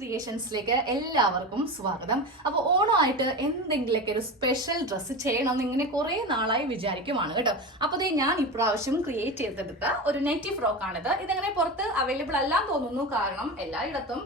ക്രിയേഷൻസിലേക്ക് എല്ലാവർക്കും സ്വാഗതം. അപ്പോൾ ഓണമായിട്ട് എന്തെങ്കിലുമൊക്കെ ഒരു സ്പെഷ്യൽ ഡ്രസ്സ് ചെയ്യണം എന്ന് ഇങ്ങനെ കുറേ നാളായി വിചാരിക്കുവാണ് കേട്ടോ. അപ്പോൾ ഇത് ഞാൻ ഇപ്രാവശ്യം ക്രിയേറ്റ് ചെയ്തെടുത്ത ഒരു നെറ്റീവ് ഫ്രോക്ക് ആണിത്. ഇതങ്ങനെ പുറത്ത് അവൈലബിൾ അല്ലാന്ന് തോന്നുന്നു. കാരണം എല്ലായിടത്തും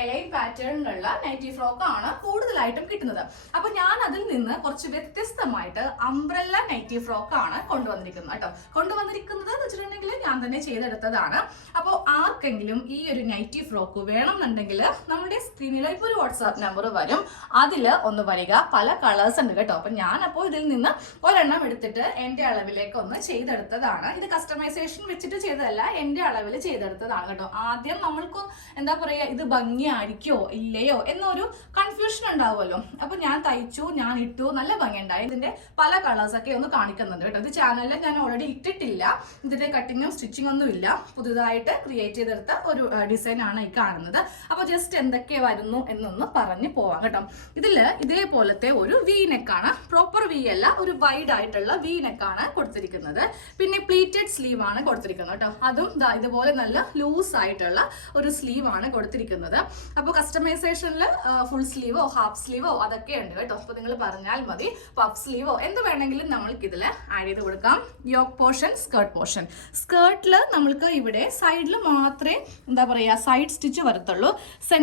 എലൈൻ പാറ്റേണിലുള്ള നെറ്റീവ് ഫ്രോക്ക് ആണ് കൂടുതലായിട്ടും കിട്ടുന്നത്. അപ്പോൾ ഞാൻ അതിൽ നിന്ന് കുറച്ച് വ്യത്യസ്തമായിട്ട് അംബ്രല്ല നെറ്റീവ് ഫ്രോക്ക് ആണ് കൊണ്ടുവന്നിരിക്കുന്നത് കേട്ടോ. കൊണ്ടുവന്നിരിക്കുന്നത് എന്ന് വെച്ചിട്ടുണ്ടെങ്കിൽ ഞാൻ തന്നെ ചെയ്തെടുത്തതാണ്. അപ്പോൾ ആർക്കെങ്കിലും ഈ ഒരു നൈറ്റി ഫ്രോക്ക് വേണമെന്നുണ്ടെങ്കിൽ നമ്മുടെ സ്ക്രീനിൽ ഇപ്പോൾ ഒരു വാട്സാപ്പ് നമ്പർ വരും. അതിൽ ഒന്ന് വരിക. പല കളേഴ്സ് ഉണ്ട് കേട്ടോ. അപ്പം ഞാനപ്പോൾ ഇതിൽ നിന്ന് ഒരെണ്ണം എടുത്തിട്ട് എന്റെ അളവിലേക്ക് ഒന്ന് ചെയ്തെടുത്തതാണ്. ഇത് കസ്റ്റമൈസേഷൻ വെച്ചിട്ട് ചെയ്തതല്ല എന്റെ അളവിൽ ചെയ്തെടുത്തതാണ് കേട്ടോ. ആദ്യം നമ്മൾക്ക് എന്താ പറയുക ഇത് ഭംഗിയായിരിക്കോ ഇല്ലയോ എന്നൊരു കൺഫ്യൂഷൻ ഉണ്ടാവുമല്ലോ. അപ്പം ഞാൻ തയ്ച്ചു ഞാൻ ഇട്ടു നല്ല ഭംഗിയുണ്ടായി. ഇതിന്റെ പല കളേഴ്സൊക്കെ ഒന്ന് കാണിക്കുന്നുണ്ട് കേട്ടോ. ഇത് ചാനലിൽ ഞാൻ ഓൾറെഡി ഇട്ടിട്ടില്ല. ഇതിന്റെ കട്ടിങ്ങും സ്റ്റിച്ചിങ്ങൊന്നും ഇല്ല പുതുതായിട്ട് ക്രിയേറ്റ് ചെയ്തെടുത്ത ഒരു ഡിസൈനാണ് ഈ കാണുന്നത്. അപ്പോൾ ജസ്റ്റ് എന്തൊക്കെ വരുന്നു എന്നൊന്ന് പറഞ്ഞു പോവാം കേട്ടോ. ഇതിൽ ഇതേപോലത്തെ ഒരു വി നെക്കാണ് പ്രോപ്പർ വി അല്ല ഒരു വൈഡ് ആയിട്ടുള്ള വി നെക്കാണ് കൊടുത്തിരിക്കുന്നത്. പിന്നെ പ്ലീറ്റഡ് സ്ലീവ് ആണ് കൊടുത്തിരിക്കുന്നത് കേട്ടോ. അതും ഇതുപോലെ നല്ല ലൂസ് ആയിട്ടുള്ള ഒരു സ്ലീവ് ആണ് കൊടുത്തിരിക്കുന്നത്. അപ്പോൾ കസ്റ്റമൈസേഷനിൽ ഫുൾ സ്ലീവോ ഹാഫ് സ്ലീവോ അതൊക്കെ ഉണ്ട് കേട്ടോ. അപ്പോൾ നിങ്ങൾ പറഞ്ഞാൽ മതി. പഫ് സ്ലീവോ എന്ത് വേണമെങ്കിലും നമ്മൾക്ക് ഇതിൽ ആഡ് ചെയ്ത് കൊടുക്കാം. യോക്ക് പോർഷൻ സ്കേർട്ട് പോർഷൻ സ്കേർട്ടിൽ നമ്മൾക്ക് ഇവിടെ സൈഡിൽ മാത്രമേ എന്താ പറയുക സൈഡ് സ്റ്റിച്ച് വരത്തുള്ളൂ.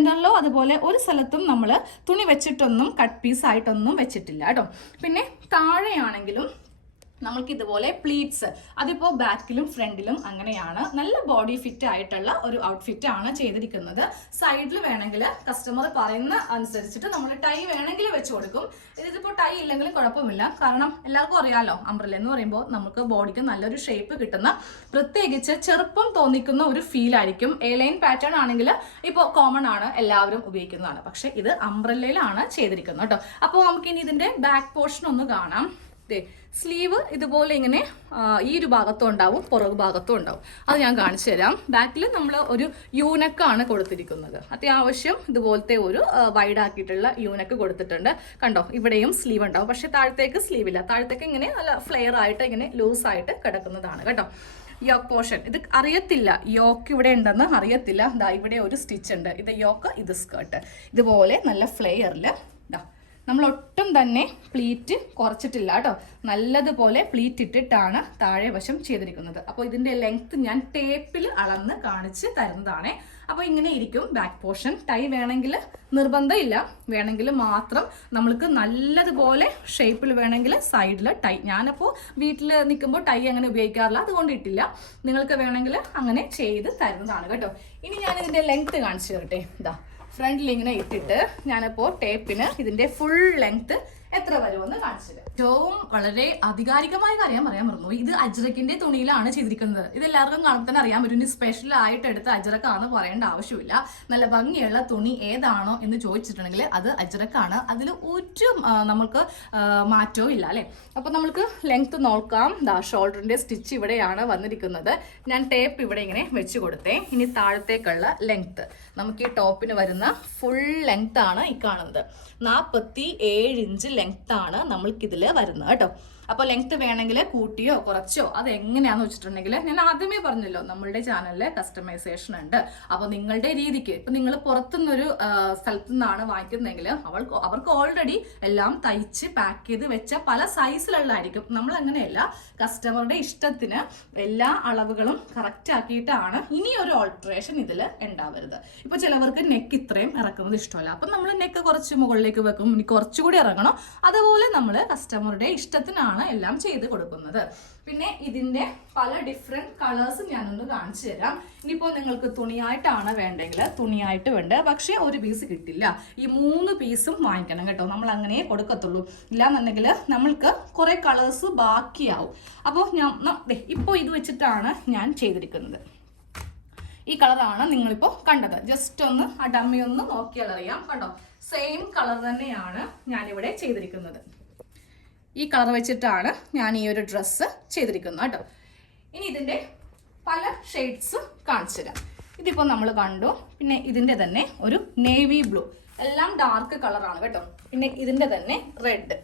സെന്ററിലോ അതുപോലെ ഒരു സ്ഥലത്തും നമ്മൾ തുണി വെച്ചിട്ടൊന്നും കട്ട് പീസ് ആയിട്ടൊന്നും വെച്ചിട്ടില്ല കേട്ടോ. പിന്നെ താഴെയാണെങ്കിലും നമ്മൾക്ക് ഇതുപോലെ പ്ലീറ്റ്സ് അതിപ്പോൾ ബാക്കിലും ഫ്രണ്ടിലും അങ്ങനെയാണ്. നല്ല ബോഡി ഫിറ്റ് ആയിട്ടുള്ള ഒരു ഔട്ട്ഫിറ്റ് ആണ് ചെയ്തിരിക്കുന്നത്. സൈഡിൽ വേണമെങ്കിൽ കസ്റ്റമർ പറയുന്ന അനുസരിച്ചിട്ട് നമ്മൾ ടൈ വേണമെങ്കിൽ വെച്ച് കൊടുക്കും. ഇതിപ്പോൾ ടൈ ഇല്ലെങ്കിലും കുഴപ്പമില്ല. കാരണം എല്ലാവർക്കും അറിയാലോ അംബ്രല്ല എന്ന് പറയുമ്പോൾ നമുക്ക് ബോഡിക്ക് നല്ലൊരു ഷേപ്പ് കിട്ടുന്ന പ്രത്യേകിച്ച് ചെറുപ്പം തോന്നിക്കുന്ന ഒരു ഫീൽ ആയിരിക്കും. എ ലൈൻ പാറ്റേൺ ആണെങ്കിൽ ഇപ്പോൾ കോമൺ ആണ് എല്ലാവരും ഉപയോഗിക്കുന്നതാണ്. പക്ഷെ ഇത് അംബ്രല്ലയിലാണ് ചെയ്തിരിക്കുന്നത് കേട്ടോ അപ്പോൾ നമുക്കിനി ഇതിന്റെ ബാക്ക് പോർഷൻ ഒന്ന് കാണാം. ദേ സ്ലീവ് ഇതുപോലെ ഇങ്ങനെ ഈ ഒരു ഭാഗത്തും ഉണ്ടാവും പുറകു ഭാഗത്തും ഉണ്ടാവും. അത് ഞാൻ കാണിച്ചു തരാം. ബാക്കിൽ നമ്മൾ ഒരു യൂനക്കാണ് കൊടുത്തിരിക്കുന്നത്. അത്യാവശ്യം ഇതുപോലത്തെ ഒരു വൈഡ് ആക്കിയിട്ടുള്ള യൂനക്ക് കൊടുത്തിട്ടുണ്ട്. കണ്ടോ ഇവിടെയും സ്ലീവ് ഉണ്ടാവും. പക്ഷെ താഴത്തേക്ക് സ്ലീവ് ഇല്ല. താഴത്തേക്ക് ഇങ്ങനെ നല്ല ഫ്ലെയർ ആയിട്ട് ഇങ്ങനെ ലൂസ് ആയിട്ട് കിടക്കുന്നതാണ്. കേട്ടോ യോക്ക് പോർഷൻ. ഇത് അറിയത്തില്ല. യോക്ക് ഇവിടെ ഉണ്ടെന്ന് അറിയത്തില്ല. ഇതാ ഇവിടെ ഒരു സ്റ്റിച്ച് ഉണ്ട്. ഇത് യോക്ക് ഇത് സ്കേർട്ട്. ഇതുപോലെ നല്ല ഫ്ലെയറിൽ നമ്മൾ ഒട്ടും തന്നെ പ്ലീറ്റ് കുറച്ചിട്ടില്ല കേട്ടോ. നല്ലതുപോലെ പ്ലീറ്റ് ഇട്ടിട്ടാണ് താഴെ വശം ചെയ്തിരിക്കുന്നത്. അപ്പോൾ ഇതിന്റെ ലെങ്ത് ഞാൻ ടേപ്പിൽ അളന്ന് കാണിച്ച് തരുന്നതാണ്. അപ്പോൾ ഇങ്ങനെ ഇരിക്കും ബാക്ക് പോർഷൻ. ടൈ വേണമെങ്കിൽ നിർബന്ധമില്ല. വേണമെങ്കിൽ മാത്രം നമ്മൾക്ക് നല്ലതുപോലെ ഷേപ്പിൽ വേണമെങ്കിൽ സൈഡിൽ ടൈ. ഞാനപ്പോൾ വീട്ടിൽ നിൽക്കുമ്പോൾ ടൈ അങ്ങനെ ഉപയോഗിക്കാറില്ല. അതുകൊണ്ട് ഇട്ടില്ല. നിങ്ങൾക്ക് വേണമെങ്കിൽ അങ്ങനെ ചെയ്ത് തരുന്നതാണ് കേട്ടോ. ഇനി ഞാൻ ഇതിന്റെ ലെങ്ത് കാണിച്ചു തരട്ടെ. ഇതാ. ഫ്രണ്ടിൽ ഇങ്ങനെ ഇട്ടിട്ട് ഞാനിപ്പോൾ ടേപ്പിന് ഇതിന്റെ ഫുൾ ലെങ്ത് എത്ര വരുമെന്ന് കാണിച്ചത് ഏറ്റവും വളരെ ആധികാരികമായ കാര്യം പറയാൻ മറന്നു ഇത് അജ്രക്കിന്റെ തുണിയിലാണ് ചെയ്തിരിക്കുന്നത്. ഇത് എല്ലാവർക്കും കാണുമ്പോൾ തന്നെ അറിയാൻ പറ്റും സ്പെഷ്യൽ ആയിട്ട് എടുത്ത അജ്രക്കാന്ന് പറയേണ്ട ആവശ്യമില്ല. നല്ല ഭംഗിയുള്ള തുണി ഏതാണോ എന്ന് ചോദിച്ചിട്ടുണ്ടെങ്കിൽ അത് അജ്രക്കാണ്. അതിൽ ഒരു നമുക്ക് മാറ്റവും ഇല്ല അല്ലേ? അപ്പൊ നമുക്ക് ലെങ്ത് നോക്കാം. ദാ ഷോൾഡറിന്റെ സ്റ്റിച്ച് ഇവിടെയാണ് വന്നിരിക്കുന്നത്. ഞാൻ ടേപ്പ് ഇവിടെ ഇങ്ങനെ വെച്ച് കൊടുത്തേ. ഇനി താഴത്തേക്കുള്ള ലെങ്ത് നമുക്ക് ഈ ടോപ്പിന് വരുന്ന ഫുൾ ലെങ്ത് ആണ് ഈ കാണുന്നത്. നാൽപ്പത്തി ഏഴ് ഇഞ്ച് ലെങ്ത് ആണ് നമ്മൾക്കിതിൽ വരുന്നത് കേട്ടോ. അപ്പോൾ ലെങ്ത് വേണമെങ്കിൽ കൂട്ടിയോ കുറച്ചോ അത് എങ്ങനെയാണെന്ന് വെച്ചിട്ടുണ്ടെങ്കിൽ ഞാൻ ആദ്യമേ പറഞ്ഞല്ലോ നമ്മളുടെ ചാനലിൽ കസ്റ്റമൈസേഷൻ ഉണ്ട്. അപ്പോൾ നിങ്ങളുടെ രീതിക്ക് ഇപ്പം നിങ്ങൾ പുറത്തുനിന്നൊരു സ്ഥലത്തു നിന്നാണ് വാങ്ങിക്കുന്നതെങ്കിൽ അവൾക്ക് അവർക്ക് ഓൾറെഡി എല്ലാം തയ്ച്ച് പാക്ക് ചെയ്ത് വെച്ച പല സൈസിലുള്ളതായിരിക്കും നമ്മൾ അങ്ങനെയല്ല കസ്റ്റമറുടെ ഇഷ്ടത്തിന് എല്ലാ അളവുകളും കറക്റ്റ് ആക്കിയിട്ടാണ് ഇനി ഒരു ഓൾട്രേഷൻ ഇതിൽ ഉണ്ടാവരുത്. ഇപ്പൊ ചിലവർക്ക് നെക്ക് ഇത്രയും ഇറക്കുന്നത് ഇഷ്ടമല്ല. അപ്പം നമ്മൾ നെക്ക് കുറച്ച് മുകളിലേക്ക് വെക്കും. ഇനി കുറച്ചുകൂടി ഇറങ്ങണം. അതുപോലെ നമ്മൾ കസ്റ്റമറുടെ ഇഷ്ടത്തിനാണ് എല്ലാം ചെയ്ത് കൊടുക്കുന്നത്. പിന്നെ ഇതിന്റെ പല ഡിഫറെന്റ് കളേഴ്സ് ഞാനൊന്ന് കാണിച്ചു തരാം. ഇനിയിപ്പോൾ നിങ്ങൾക്ക് തുണിയായിട്ടാണ് വേണ്ടെങ്കിൽ തുണിയായിട്ട് വേണ്ട? പക്ഷേ ഒരു പീസ് കിട്ടില്ല. ഈ മൂന്ന് പീസും വാങ്ങിക്കണം കേട്ടോ. നമ്മൾ അങ്ങനെ കൊടുക്കത്തുള്ളൂ. ഇല്ലാന്നുണ്ടെങ്കിൽ നമ്മൾക്ക് കുറേ കളേഴ്സ് ബാക്കിയാവും. അപ്പോൾ ഞാൻ ഇപ്പോൾ ഇത് വെച്ചിട്ടാണ് ഞാൻ ചെയ്തിരിക്കുന്നത്. ഈ കളറാണ് നിങ്ങളിപ്പോൾ കണ്ടത്. ജസ്റ്റ് ഒന്ന് ആ ഡമ്മി ഒന്ന് നോക്കിയാൽ അറിയാം കണ്ടോ? സെയിം കളർ തന്നെയാണ് ഞാനിവിടെ ചെയ്തിരിക്കുന്നത്. ഈ കളർ വെച്ചിട്ടാണ് ഞാൻ ഈ ഒരു ഡ്രസ്സ് ചെയ്തിരിക്കുന്നത് കേട്ടോ. ഇനി ഇതിന്റെ പല ഷെയ്ഡ്സ് കാണിച്ചു തരാം. ഇതിപ്പോൾ നമ്മൾ കണ്ടു. പിന്നെ ഇതിന്റെ തന്നെ ഒരു നേവി ബ്ലൂ എല്ലാം ഡാർക്ക് കളറാണ് കേട്ടോ. പിന്നെ ഇതിന്റെ തന്നെ റെഡ്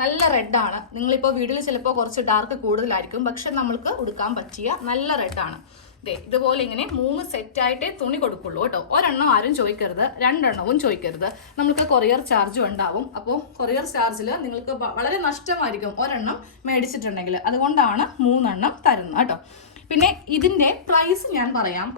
നല്ല റെഡാണ് നിങ്ങളിപ്പോൾ വീട്ടിൽ ചിലപ്പോൾ കുറച്ച് ഡാർക്ക് കൂടുതലായിരിക്കും. പക്ഷെ നമ്മൾക്ക് ഉടുക്കാൻ പറ്റിയ നല്ല റെഡാണ് ദേ ഇതുപോലെ ഇങ്ങനെ മൂന്ന് സെറ്റായിട്ടേ തുണി കൊടുക്കുള്ളൂ കേട്ടോ. ഒരെണ്ണം ആരും ചോദിക്കരുത് രണ്ടെണ്ണവും ചോദിക്കരുത്. നമുക്ക് കൊറിയർ ചാർജും ഉണ്ടാവും. അപ്പോൾ കൊറിയർ ചാർജിൽ നിങ്ങൾക്ക് വളരെ നഷ്ടമായിരിക്കും ഒരെണ്ണം മേടിച്ചിട്ടുണ്ടെങ്കിൽ. അതുകൊണ്ടാണ് മൂന്നെണ്ണം തരുന്നത് കേട്ടോ. പിന്നെ ഇതിന്റെ പ്രൈസ് ഞാൻ പറയാം.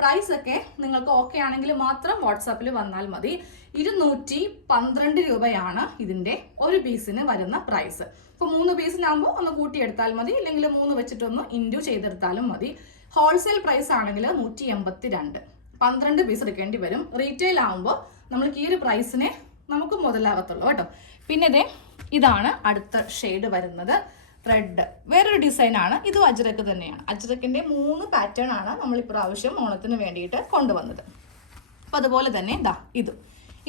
പ്രൈസ് ഒക്കെ നിങ്ങൾക്ക് ഓക്കെ ആണെങ്കിൽ മാത്രം വാട്സാപ്പിൽ വന്നാൽ മതി. ഇരുന്നൂറ്റി പന്ത്രണ്ട് രൂപയാണ് ഇതിന്റെ ഒരു പീസിന് വരുന്ന പ്രൈസ് ഇപ്പോൾ മൂന്ന് പീസിനാകുമ്പോൾ ഒന്ന് കൂട്ടിയെടുത്താൽ മതി. ഇല്ലെങ്കിൽ മൂന്ന് വെച്ചിട്ടൊന്ന് ഇൻഡ്യൂ ചെയ്തെടുത്താലും മതി. ഹോൾസെയിൽ പ്രൈസ് ആണെങ്കിൽ നൂറ്റി എൺപത്തി രണ്ട് പന്ത്രണ്ട് പീസ് എടുക്കേണ്ടി വരും. റീറ്റെയിൽ ആകുമ്പോൾ നമ്മൾക്ക് ഈ ഒരു പ്രൈസിനെ നമുക്ക് മുതലാകത്തുള്ളൂ കേട്ടോ. പിന്നെ ഇതേ ഇതാണ് അടുത്ത ഷെയ്ഡ് വരുന്നത്. റെഡ് വേറൊരു ഡിസൈനാണ് ഇതും അജ്രക്ക് തന്നെയാണ്. അജ്രക്കിന്റെ മൂന്ന് പാറ്റേൺ ആണ് നമ്മൾ ഇപ്രാവശ്യം ഓണത്തിന് വേണ്ടിയിട്ട് കൊണ്ടുവന്നത്. അപ്പോൾ അതുപോലെ തന്നെ ഇതാ ഇതും.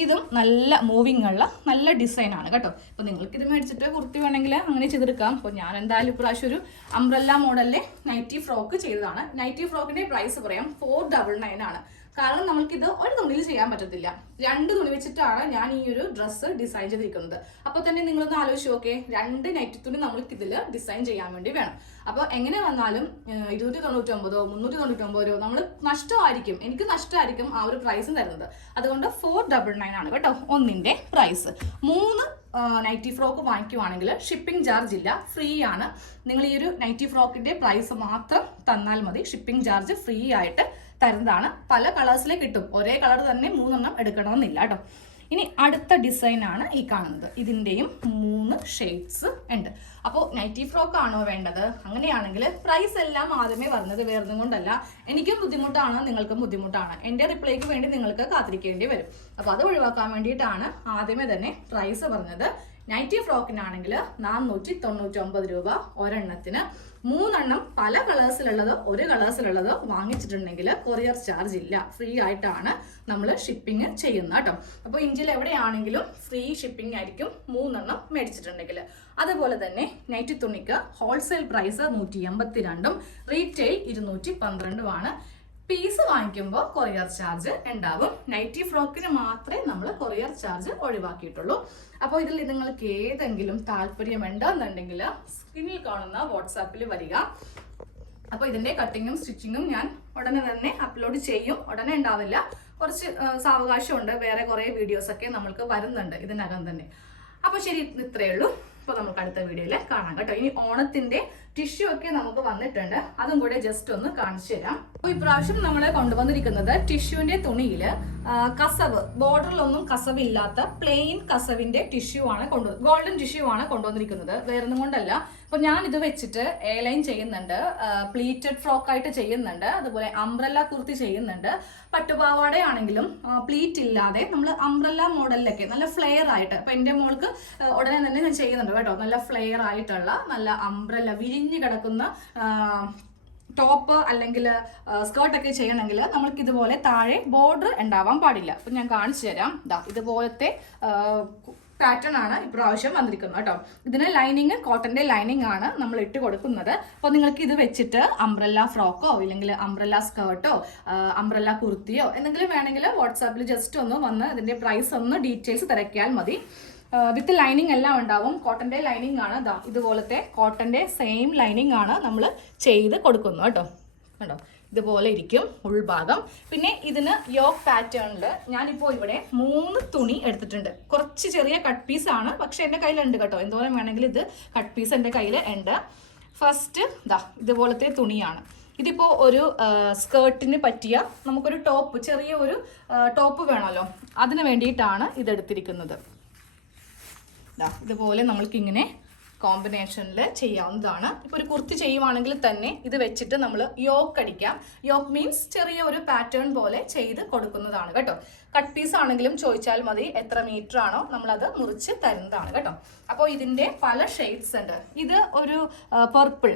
ഇതും നല്ല മൂവിങ് ഉള്ള നല്ല ഡിസൈൻ ആണ് കേട്ടോ. അപ്പോൾ നിങ്ങൾക്ക് ഇത് മേടിച്ചിട്ട് കുർത്തി വേണമെങ്കിൽ അങ്ങനെ ചെയ്തെടുക്കാം. അപ്പോൾ ഞാൻ എന്തായാലും ഇപ്രാവശ്യം ഒരു അംബ്രല്ല മോഡലിലെ നൈറ്റി ഫ്രോക്ക് ചെയ്തതാണ്. നൈറ്റി ഫ്രോക്കിന്റെ പ്രൈസ് പറയാം ഫോർ ഡബിൾ നയൻ ആണ്. കാരണം നമ്മൾക്കിത് ഒരു തുണിയിൽ ചെയ്യാൻ പറ്റത്തില്ല. രണ്ട് തുണി വെച്ചിട്ടാണ് ഞാൻ ഈ ഒരു ഡ്രസ്സ് ഡിസൈൻ ചെയ്തിരിക്കുന്നത്. അപ്പോൾ തന്നെ നിങ്ങളൊന്ന് ആലോചിച്ച് നോക്കേ രണ്ട് നൈറ്റി തുണി നമ്മൾക്ക് ഇതിൽ ഡിസൈൻ ചെയ്യാൻ വേണ്ടി വേണം. അപ്പോൾ എങ്ങനെ വന്നാലും ഇരുന്നൂറ്റി ഇരുന്നൂറ്റി തൊണ്ണൂറ്റൊമ്പതോ മുന്നൂറ്റി തൊണ്ണൂറ്റൊമ്പതോ നമ്മൾ നഷ്ടമായിരിക്കും. എനിക്ക് നഷ്ടമായിരിക്കും ആ ഒരു പ്രൈസ് തരുന്നത്. അതുകൊണ്ട് ഫോർ ഡബിൾ നയൻ ആണ് കേട്ടോ ഒന്നിന്റെ പ്രൈസ് മൂന്ന് നൈറ്റി ഫ്രോക്ക് വാങ്ങിക്കുവാണെങ്കിൽ ഷിപ്പിംഗ് ചാർജ് ഇല്ല ഫ്രീ ആണ്. നിങ്ങൾ ഈ ഒരു നൈറ്റി ഫ്രോക്കിന്റെ പ്രൈസ് മാത്രം തന്നാൽ മതി. ഷിപ്പിംഗ് ചാർജ് ഫ്രീ ആയിട്ട് തരുന്നതാണ്. പല കളേഴ്സിലെ കിട്ടും. ഒരേ കളർ തന്നെ മൂന്നെണ്ണം എടുക്കണമെന്നില്ല കേട്ടോ ഇനി അടുത്ത ഡിസൈനാണ് ഈ കാണുന്നത്. ഇതിന്റെയും മൂന്ന് ഷെയ്ഡ്സ് ഉണ്ട്. അപ്പോൾ നൈറ്റി ഫ്രോക്ക് ആണോ വേണ്ടത്? അങ്ങനെയാണെങ്കിൽ പ്രൈസ് എല്ലാം ആദ്യമേ പറഞ്ഞത് വേറൊന്നും കൊണ്ടല്ല. എനിക്കും ബുദ്ധിമുട്ടാണ് നിങ്ങൾക്കും ബുദ്ധിമുട്ടാണ്. എന്റെ റിപ്ലൈക്ക് വേണ്ടി നിങ്ങൾക്ക് കാത്തിരിക്കേണ്ടി വരും. അപ്പോൾ അത് ഒഴിവാക്കാൻ വേണ്ടിയിട്ടാണ് ആദ്യമേ തന്നെ പ്രൈസ് പറഞ്ഞത്. നൈറ്റി ഫ്രോക്കിനാണെങ്കിൽ നാനൂറ്റി തൊണ്ണൂറ്റി ഒമ്പത് രൂപ ഒരെണ്ണത്തിന് മൂന്നെണ്ണം പല കളേഴ്സിലുള്ളത് ഒരു കളേഴ്സിലുള്ളത് വാങ്ങിച്ചിട്ടുണ്ടെങ്കിൽ കൊറിയർ ചാർജ് ഇല്ല. ഫ്രീ ആയിട്ടാണ് നമ്മൾ ഷിപ്പിംഗ് ചെയ്യുന്നത് കേട്ടോ. അപ്പോൾ ഇന്ത്യയിൽ എവിടെയാണെങ്കിലും ഫ്രീ ഷിപ്പിംഗ് ആയിരിക്കും മൂന്നെണ്ണം മേടിച്ചിട്ടുണ്ടെങ്കിൽ അതുപോലെ തന്നെ നൈറ്റി തുണിക്ക് ഹോൾസെയിൽ പ്രൈസ് നൂറ്റി എൺപത്തി രണ്ടും റീറ്റെയിൽ ഇരുന്നൂറ്റി പന്ത്രണ്ടുമാണ് പീസ് വാങ്ങിക്കുമ്പോൾ കൊറിയർ ചാർജ് ഉണ്ടാകും നൈറ്റി ഫ്രോക്കിന് മാത്രമേ നമ്മൾ കൊറിയർ ചാർജ് ഒഴിവാക്കിയിട്ടുള്ളൂ. അപ്പോൾ ഇതിൽ നിങ്ങൾക്ക് ഏതെങ്കിലും താല്പര്യമുണ്ടെന്നുണ്ടെങ്കിൽ സ്ക്രീനിൽ കാണുന്ന വാട്സാപ്പിൽ വരിക. അപ്പോൾ ഇതിന്റെ കട്ടിങ്ങും സ്റ്റിച്ചിങ്ങും ഞാൻ ഉടനെ തന്നെ അപ്ലോഡ് ചെയ്യും. ഉടനെ ഉണ്ടാവില്ല. കുറച്ച് സാവകാശമുണ്ട്. വേറെ കുറേ വീഡിയോസ് ഒക്കെ നമ്മൾക്ക് വരുന്നുണ്ട് ഇതിനകം തന്നെ. അപ്പോൾ ശരി ഇത്രയേ ഉള്ളൂ. അപ്പോൾ നമുക്ക് അടുത്ത വീഡിയോയിൽ കാണാം കേട്ടോ. ഇനി ഓണത്തിന്റെ ടിഷ്യൂ ഒക്കെ നമുക്ക് വന്നിട്ടുണ്ട്. അതും കൂടെ ജസ്റ്റ് ഒന്ന് കാണിച്ചു തരാം. അപ്പോൾ ഇപ്രാവശ്യം നമ്മൾ കൊണ്ടുവന്നിരിക്കുന്നത് ടിഷ്യൂവിന്റെ തുണിയിൽ കസവ് ബോർഡറിലൊന്നും കസവ് ഇല്ലാത്ത പ്ലെയിൻ കസവിന്റെ ടിഷ്യൂ ആണ് കൊണ്ടു ഗോൾഡൻ ടിഷ്യൂ ആണ് കൊണ്ടുവന്നിരിക്കുന്നത്. വേറൊന്നും കൊണ്ടല്ല. അപ്പോൾ ഞാൻ ഇത് വെച്ചിട്ട് എയർലൈൻ ലൈൻ ചെയ്യുന്നുണ്ട് പ്ലീറ്റഡ് ഫ്രോക്ക് ആയിട്ട് ചെയ്യുന്നുണ്ട് അതുപോലെ അംബ്രല്ല കുർത്തി ചെയ്യുന്നുണ്ട്. പട്ടുപാവാടയാണെങ്കിലും പ്ലീറ്റ് ഇല്ലാതെ നമ്മൾ അംബ്രല്ല മോഡലിലൊക്കെ നല്ല ഫ്ലെയർ ആയിട്ട് ഇപ്പൊ എന്റെ മോൾക്ക് ഉടനെ തന്നെ ഞാൻ ചെയ്യുന്നുണ്ട് കേട്ടോ. നല്ല ഫ്ലെയർ ആയിട്ടുള്ള നല്ല അംബ്രല്ല വിരിഞ്ഞു കിടക്കുന്ന ടോപ്പ് അല്ലെങ്കിൽ സ്കേർട്ടൊക്കെ ചെയ്യണമെങ്കിൽ നമ്മൾക്ക് ഇതുപോലെ താഴെ ബോർഡർ ഉണ്ടാവാൻ പാടില്ല. അപ്പം ഞാൻ കാണിച്ചു തരാം. ഇതാ ഇതുപോലത്തെ പാറ്റേൺ ആണ് ഇപ്രാവശ്യം വന്നിരിക്കുന്നത് കേട്ടോ. ഇതിന് ലൈനിങ് കോട്ടന്റെ ലൈനിങ് ആണ് നമ്മൾ ഇട്ട് കൊടുക്കുന്നത്. അപ്പോൾ നിങ്ങൾക്ക് ഇത് വെച്ചിട്ട് അംബ്രല്ല ഫ്രോക്കോ ഇല്ലെങ്കിൽ അംബ്രല്ല സ്കേർട്ടോ അംബ്രല്ല കുർത്തിയോ എന്തെങ്കിലും വേണമെങ്കിൽ വാട്സാപ്പിൽ ജസ്റ്റ് ഒന്ന് വന്ന് അതിന്റെ പ്രൈസ് ഒന്ന് ഡീറ്റെയിൽസ് തിരക്കിയാൽ മതി. വിത്ത് ലൈനിങ് എല്ലാം ഉണ്ടാവും. കോട്ടന്റെ ലൈനിങ് ആണ്. ദാ ഇതുപോലത്തെ കോട്ടന്റെ സെയിം ലൈനിങ് ആണ് നമ്മൾ ചെയ്ത് കൊടുക്കുന്നത് കേട്ടോ. കണ്ടോ? ഇതുപോലെ ഇരിക്കും ഉൾഭാഗം. പിന്നെ ഇതിന് യോക്ക് പാറ്റേണിൽ ഞാനിപ്പോൾ ഇവിടെ മൂന്ന് തുണി എടുത്തിട്ടുണ്ട്. കുറച്ച് ചെറിയ കട്ട് പീസ് ആണ്. പക്ഷെ എന്റെ കയ്യിലുണ്ട് കേട്ടോ. എന്തോരം വേണമെങ്കിൽ ഇത് കട്ട് പീസ് എന്റെ കയ്യിൽ ഉണ്ട്. ഫസ്റ്റ് ദാ ഇതുപോലത്തെ തുണിയാണ്. ഇതിപ്പോൾ ഒരു സ്കേർട്ടിന് പറ്റിയ നമുക്കൊരു ടോപ്പ് ചെറിയ ഒരു ടോപ്പ് വേണമല്ലോ. അതിന് വേണ്ടിയിട്ടാണ് ഇതെടുത്തിരിക്കുന്നത്. ഇതുപോലെ നമ്മൾക്കിങ്ങനെ കോമ്പിനേഷനിൽ ചെയ്യാവുന്നതാണ്. ഇപ്പോൾ ഒരു കുർത്തി ചെയ്യുവാണെങ്കിൽ തന്നെ ഇത് വെച്ചിട്ട് നമ്മൾ യോക്ക് അടിക്കാം. യോക്ക് മീൻസ് ചെറിയ ഒരു പാറ്റേൺ പോലെ ചെയ്ത് കൊടുക്കുന്നതാണ് കേട്ടോ. കട്ട് പീസ് ആണെങ്കിലും ചോദിച്ചാൽ മതി എത്ര മീറ്റർ ആണോ നമ്മളത് മുറിച്ച് തരുന്നതാണ് കേട്ടോ. അപ്പോൾ ഇതിന്റെ പല ഷെയ്ഡ്സ് ഉണ്ട്. ഇത് ഒരു പർപ്പിൾ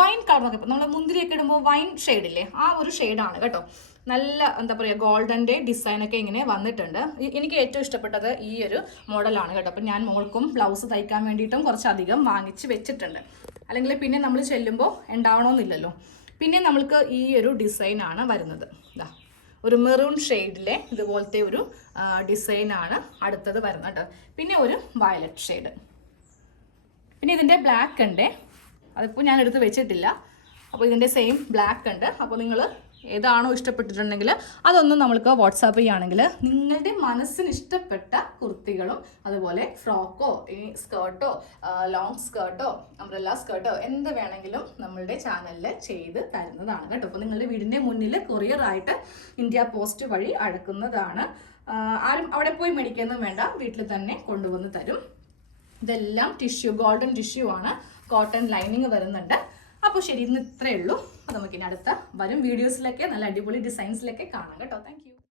വൈൻ കളർ എന്നൊക്കെ നമ്മൾ മുന്തിരിയൊക്കെ ഇടുമ്പോൾ വൈൻ ഷെയ്ഡില്ലേ ആ ഒരു ഷെയ്ഡാണ് കേട്ടോ. നല്ല എന്താ പറയുക ഗോൾഡന്റെ ഡിസൈനൊക്കെ ഇങ്ങനെ വന്നിട്ടുണ്ട്. എനിക്ക് ഏറ്റവും ഇഷ്ടപ്പെട്ടത് ഈ ഒരു മോഡലാണ് കേട്ടോ. അപ്പം ഞാൻ മോൾക്കും ബ്ലൗസ് തയ്ക്കാൻ വേണ്ടിയിട്ടും കുറച്ചധികം വാങ്ങിച്ച് വെച്ചിട്ടുണ്ട്. അല്ലെങ്കിൽ പിന്നെ നമ്മൾ ചെല്ലുമ്പോൾ ഉണ്ടാവണമെന്നില്ലല്ലോ പിന്നെ നമ്മൾക്ക് ഈ ഒരു ഡിസൈനാണ് വരുന്നത്. ഇതാ ഒരു മെറൂൺ ഷെയ്ഡിലെ ഇതുപോലത്തെ ഒരു ഡിസൈനാണ് അടുത്തത് വരുന്നത് പിന്നെ ഒരു വയലറ്റ് ഷെയ്ഡ് പിന്നെ ഇതിന്റെ ബ്ലാക്ക് ഉണ്ട്. അതിപ്പോൾ ഞാൻ എടുത്ത് വെച്ചിട്ടില്ല. അപ്പോൾ ഇതിന്റെ സെയിം ബ്ലാക്ക് ഉണ്ട്. അപ്പോൾ നിങ്ങൾ ഏതാണോ ഇഷ്ടപ്പെട്ടിട്ടുണ്ടെങ്കിൽ അതൊന്നും നമ്മൾക്ക് വാട്സാപ്പ് ചെയ്യുകയാണെങ്കിൽ നിങ്ങളുടെ മനസ്സിന് ഇഷ്ടപ്പെട്ട കുർത്തികളും അതുപോലെ ഫ്രോക്കോ ഈ സ്കേർട്ടോ ലോങ് സ്കേർട്ടോ അംബ്രല്ല സ്കേർട്ടോ എന്ത് വേണമെങ്കിലും നമ്മളുടെ ചാനലിൽ ചെയ്ത് തരുന്നതാണ് കേട്ടോ. അപ്പോൾ നിങ്ങളുടെ വീടിന്റെ മുന്നിൽ കൊറിയറായിട്ട് ഇന്ത്യ പോസ്റ്റ് വഴി അടക്കുന്നതാണ്. ആരും അവിടെ പോയി മേടിക്കൊന്നും വേണ്ട വീട്ടിൽ തന്നെ കൊണ്ടുവന്ന് തരും. ഇതെല്ലാം ടിഷ്യൂ ഗോൾഡൻ ടിഷ്യൂ ആണ്. കോട്ടൺ ലൈനിങ് വരുന്നുണ്ട്. അപ്പോൾ ശരി ഇന്ന് ഇത്രയേ ഉള്ളൂ. അപ്പോൾ നമുക്കിനി അടുത്ത വരും വീഡിയോസിലൊക്കെ നല്ല അടിപൊളി ഡിസൈൻസിലൊക്കെ കാണാം കേട്ടോ. താങ്ക്